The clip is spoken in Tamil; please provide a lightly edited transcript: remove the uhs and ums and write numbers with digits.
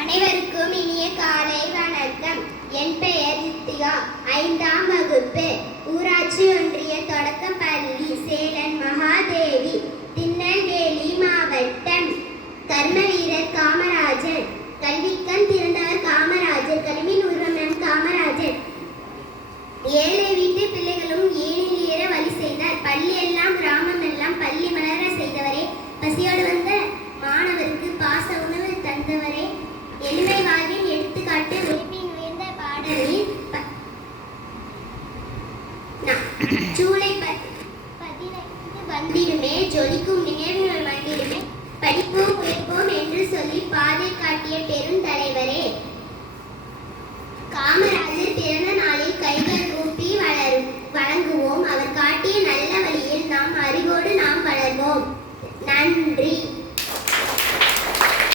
அனைவருக்கும் இனிய காலை வணக்கம். என் பெயர் ரித்திகா. 5ஆம் வகுப்பு, ஊராட்சி ஒன்றிய தொடக்கப்பள்ளி, சேலன் மகாதேவி, திருநெல்வேலி மாவட்டம். கர்மவீரர் காமராஜர். கல்விக்கண் திறந்தவர் காமராஜர். கல்வியின் உருவம் நம் காமராஜர். ஏழை வீட்டு பிள்ளைகளும் ஏனில் ஏற வழி செய்தார். பள்ளி எல்லாம் கிராமம் எல்லாம் பள்ளி மலர செய்தவரே. பசியோடு வந்த மாணவருக்கு பாச உணவு தந்தவரே. எளிமை வாழ்வின் எடுத்துக்காட்டு. உழைப்பின் உயர்ந்த பாடலில் ஜூலை 15 வந்திடுமே, ஜொலிக்கும் நினைவுகள் வந்திடுமே, படிப்போம் உழைப்போம் என்று சொல்லி பாதை காட்டிய பெரும் தலைவரே.